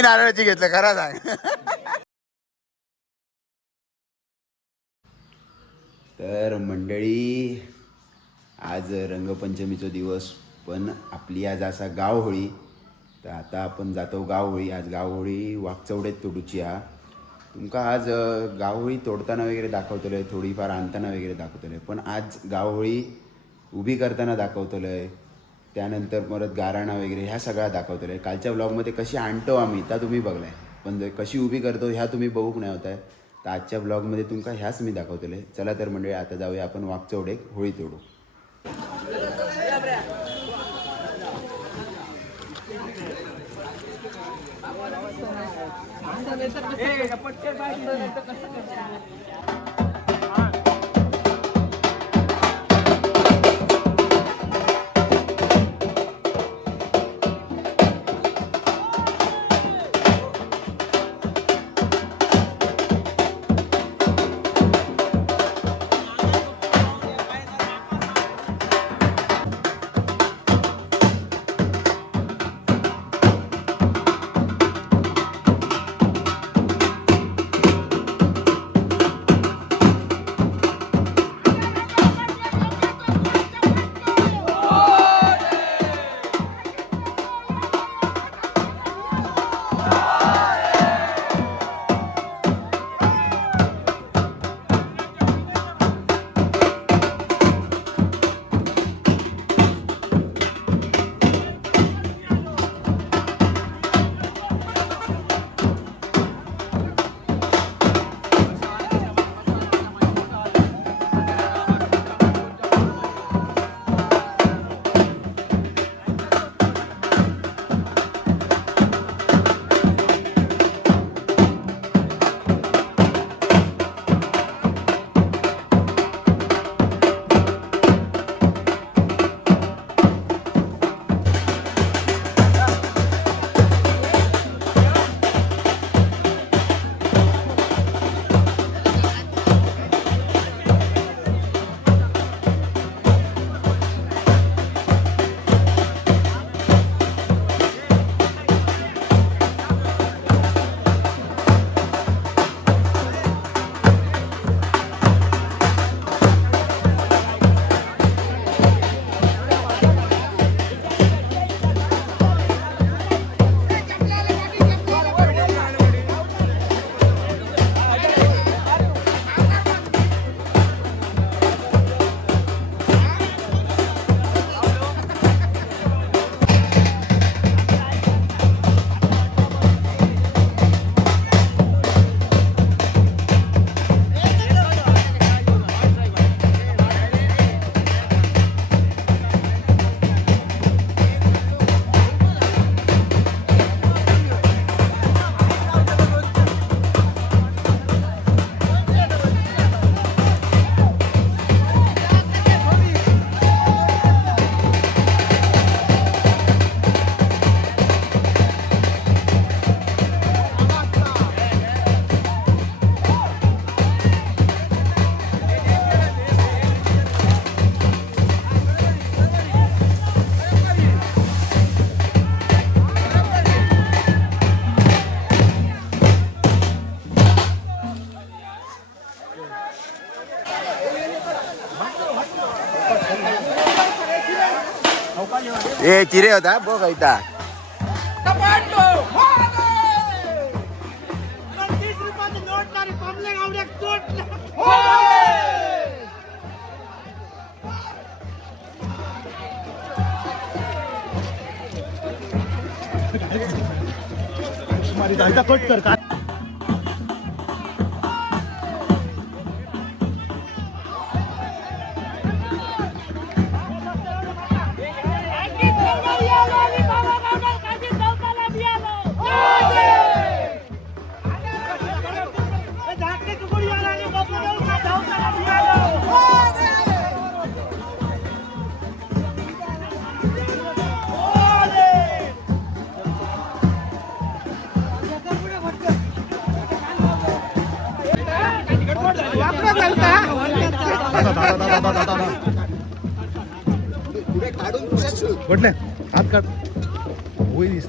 किती नारळाची घेतलं खरा सांग. तर मंडळी आज रंगपंचमीचा दिवस, पण आपली आज असा गाव होळी. तर आता आपण जातो गाव होळी. आज गाव होळी वागचौडेत तोडूची हा. तुमका आज गाव होळी तोडताना वगैरे दाखवतलं आहे, थोडीफार आणताना वगैरे दाखवतलं आहे. पण आज गाव होळी उभी करताना दाखवतलं आहे, त्यानंतर परत गाराणा वगैरे ह्या सगळ्या दाखवतलं आहे. कालच्या ब्लॉगमध्ये कशी आणतो आम्ही त्या तुम्ही बघलाय, पण कशी उभी करतो ह्या तुम्ही बघूक नाही होत आहे. तर आजच्या ब्लॉगमध्ये तुमका ह्याच मी दाखवतले आहे. चला तर मंडळी आता जाऊया आपण वागचौडेक होळी तोडू. ए चिरे होता बघ इथं. कट कर कुठले हात काढ होईल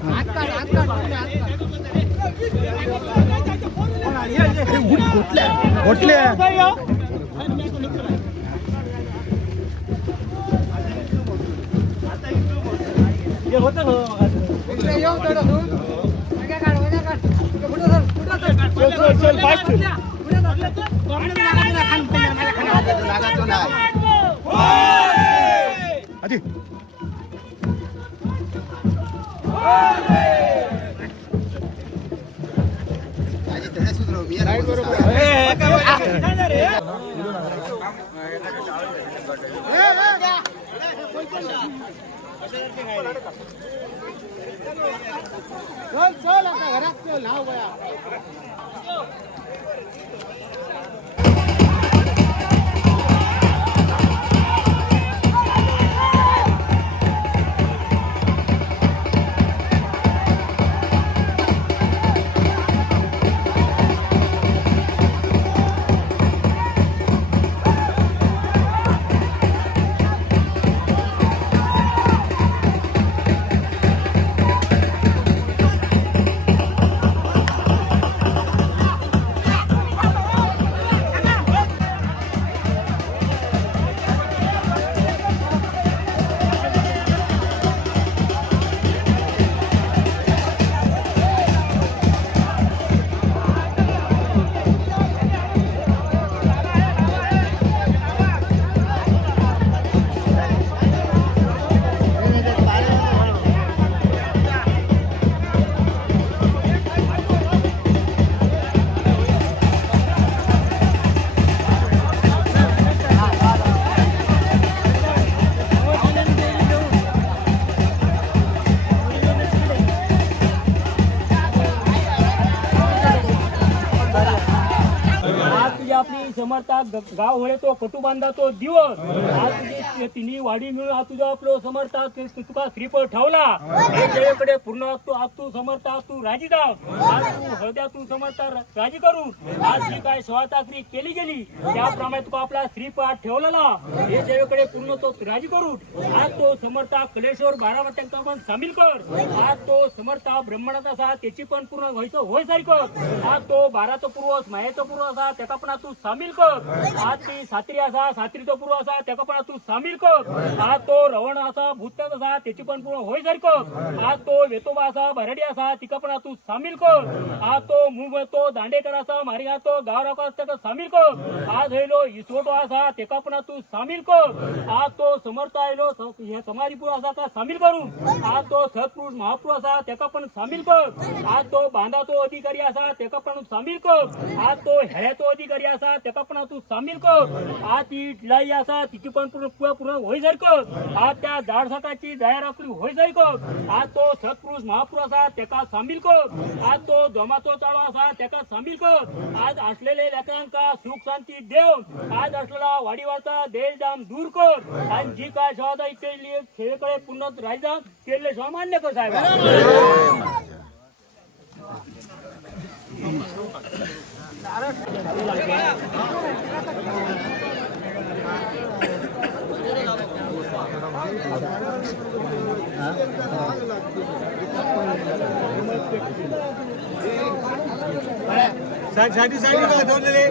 आजी चल आता घरात चल नाव बया समर्था गाव होळे तो कटू बांधा तो दिवस आज तुझी तिन्ही वाडी मिळून आज तुझा आपलो समर्था तुका श्रीफळ ठेवला त्याच्याकडे पूर्ण आज तू समर्था तू राजी जाव आज तू हृदया तू समर्था राजी करून आज जी काय सेवाचाकरी केली गेली त्याप्रमाणे तुका आपला श्रीफळ ठेवलेला हे जेवेकडे पूर्ण तो राजी करून आज तो समर्था कलेश्वर 12 वाट्यांचा पण सामील कर आज तो समर्था ब्रह्मणाचा असा त्याची पण पूर्ण व्हायचं होय सारी कर आज तो 12चा पूर्वस मायेचा पूर्व असा त्याचा पण तू सामील कर आज ती सात्री असा सात्रीचा पूर्व असा त्याचा पण तू सामील कर आज तो रवण असा भूतनाथ असा त्याची पण पूर्ण होय सारी कर आज तो वेतोबा असा भरडी असा तिका पण तू सामील कर आज तो मूग तो दांडेकर असा मारी तो गावराका त्याचा सामील कर आज हेलो इसवटो असा त्याका पण तू सामील कर आज तो समर्थ आयलो समाधीपूर असा सामील करून आज तो सत्पुरुष महापुरुष असा त्याका पण सामील कर आज तो बांधा तो अधिकारी असा त्याका पण सामील कर आज तो हेळ्याचो अधिकारी असा त्याका पण तू सामील कर आज ती लाई असा तिची पण पूर्ण होय जाईल कर आज त्या झाडसाकाची दया राखली होय जाईल कर आज तो सत्पुरुष महापुरुष असा त्याका सामील कर आज तो जमाचो चाळो असा त्याका सामील कर आज असलेले लेकरांका सुख शांती देव आज असलेला वाडीवाचा देश दाम दूर कर आणि जी काय शोधा केली खेळकडे पुन्हा राजा केले सामान्य कर साहेब साठी काय ठेवलेले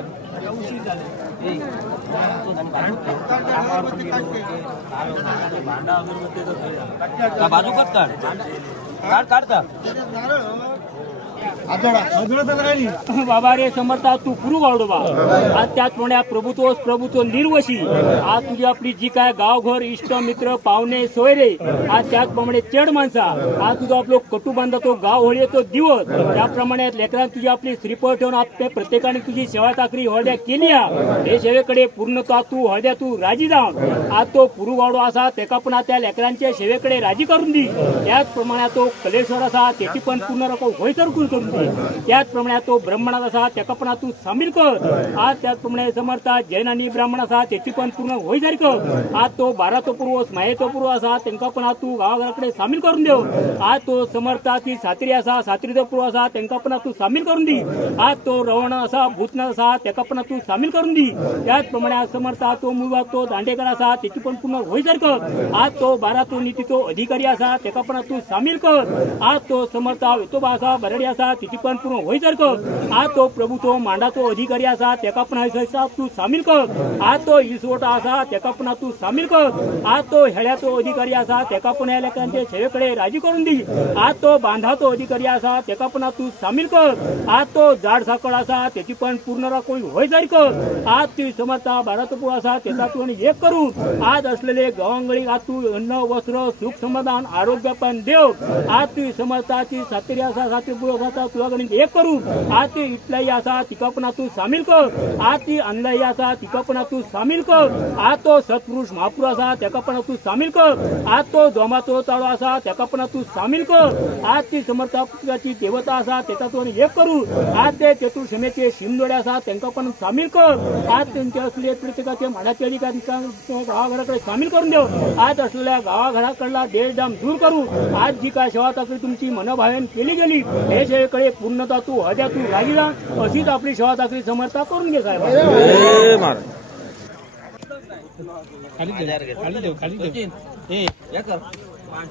बाजू काढता बाबा रे समर्था तू पुरू गावडो बा आज त्याचप्रमाणे प्रभुत्व निर्वशी आज तुझी आपली जी काय गावघर इष्ट मित्र पाहुणे सोयरे आज त्याचप्रमाणे चेड माणसा आज तुझा आपलो कटू बांधा तो गाव होळी तो दिवस त्याप्रमाणे लेकरां तुझी आपली श्रीफळ ठेवून आपल्या प्रत्येकाने तुझी सेवा चाकरी हळद्या केली हे सेवेकडे पूर्णतः तू हळद्या तू राजी जाऊन आज तो पुरू गावडो असा त्याका पण त्या लेकरांच्या सेवेकडे राजी करून दी त्याचप्रमाणे तो कलेश्वर असा त्याची पण पूर्ण रकम होय करून त्याचप्रमाणे तो ब्राह्मणात असा त्याका पण तू सामील कर आज त्याचप्रमाणे समर्था जैन आणि ब्राह्मण असा त्याची पण पूर्ण होय जारी कर आज तो 12 पूर्व मायेचा पूर्व असा त्यांना पण तू गावाकडे सामील करून देव आज तो समर्था ती सात्री असा सात्रीचा पूर्व असा त्यांना पण तू सामील करून दी आज तो रवण असा भूतनाथ असा त्याका पण तू सामील करून दी त्याचप्रमाणे आज समर्था तो मुलगा तो दांडेकर असा त्याची पण पूर्ण होय जारी कर आज तो 12 तो नीती तो अधिकारी असा त्याका पण तू सामील कर आज तो समर्था वेतोबा असा भरडी असा त्याची पण पूर्ण होई जर कर आज तो प्रभू तो मांडा तो अधिकारी असा त्याका पण तू सामील कर आज तो इसवटा असा त्याका पण तू सामील कर आज तो हेळ्या तो अधिकारी असा त्याका पण या लेखांच्या सेवेकडे राजी करून दे आज तो बांधा तो अधिकारी असा त्याका पण तू सामील कर आज तो जाड साकळ असा त्याची पण पूर्ण कोणी होय जारी कर आज तू समर्था भारतपूर असा त्याचा तू एक करू आज असलेले गवंगळी आज तू अन्न वस्त्र सुख समाधान आरोग्य पण देव आज तू समर्थाची सातेरी असा सातेपूर असा तुला गणित एक करू आज ती इटलाई असा तिका पण तू सामील कर आज ती अनलाई असा तिका पण तू सामील कर आज तो सत्पुरुष महापुर असा त्याका पण तू सामील कर आज तो दोमाचो चाळो असा त्याका पण तू सामील कर आज ती समर्थाची देवता असा त्याचा तू एक करू आज ते चतुर्शमेचे शिमदोडे असा त्यांना पण सामील कर आज त्यांच्या असलेल्या प्रत्येकाचे मानाचे अधिकारी गावाघराकडे सामील करून देऊ आज असलेल्या गावाघराकडला देशदाम दूर करू आज जी काय सेवा चाकरी तुमची मनोभावेन केली गेली हे सेवेकडे पूर्णता तू हद्या तू राजी राह अशीच आपली सेवा चाकरी समर्था करून घे साहेब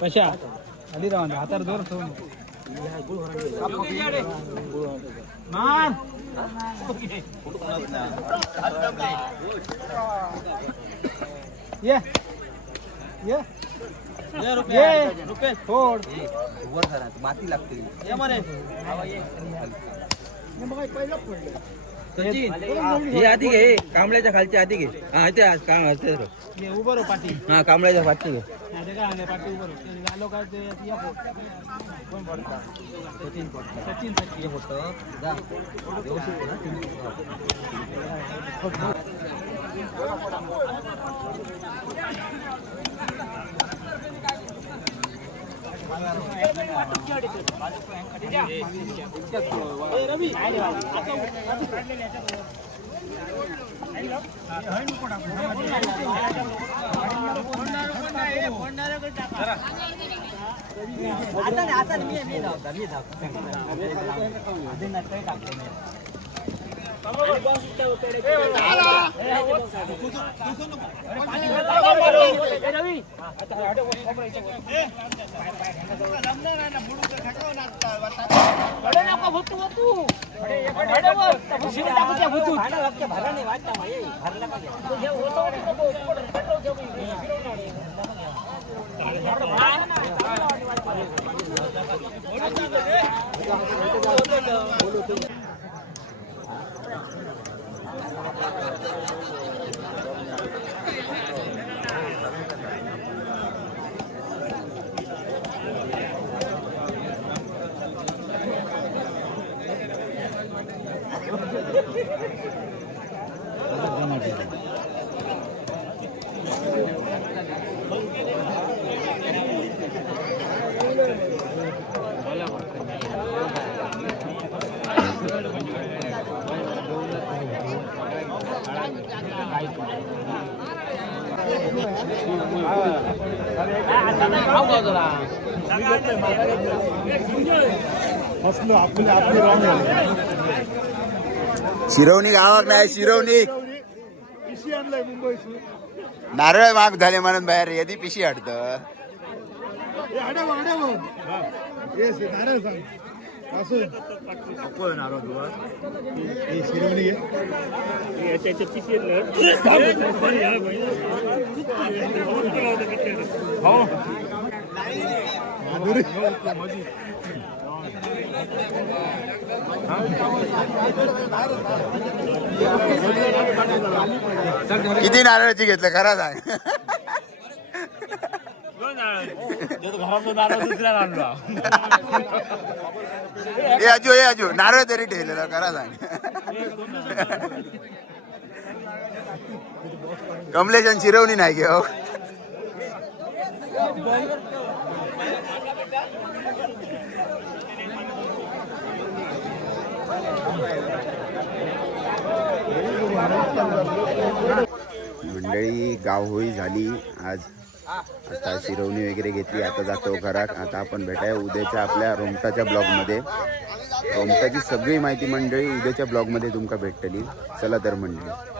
कशा खाली राहा हातार जोर ठेवून ये ये फोड वर धरा माती लागते हे आधी घे कांबळ्याच्या खालची आधी घे हा ते काम असते उभं रो पाठी हा कांबळ्याच्या पाठी घे पाठी उभं रो झालो काय ते या कोण पडता सचिन सचिन हे होतं जा व्यवस्थित ना शिरवणी गावाक नाही शिरवणी नारळ माग झाले म्हणून बाहेर यदी पिशी हडत किती नारळाची घेतलं खरा सांग ए अजू नारळ तरी ठेवलेला खरा सांग कमलेश आणि शिरवणी नाही घेऊ मंडळी गावहोळी झाली आज आता शिरवणी वगैरे घेतली आता जातो घरात आता आपण भेटाय उद्याच्या आपल्या रोमटाच्या ब्लॉगमध्ये रोमटाची सगळी माहिती मंडळी उद्याच्या ब्लॉगमध्ये तुमका भेटतली चला तर मंडळी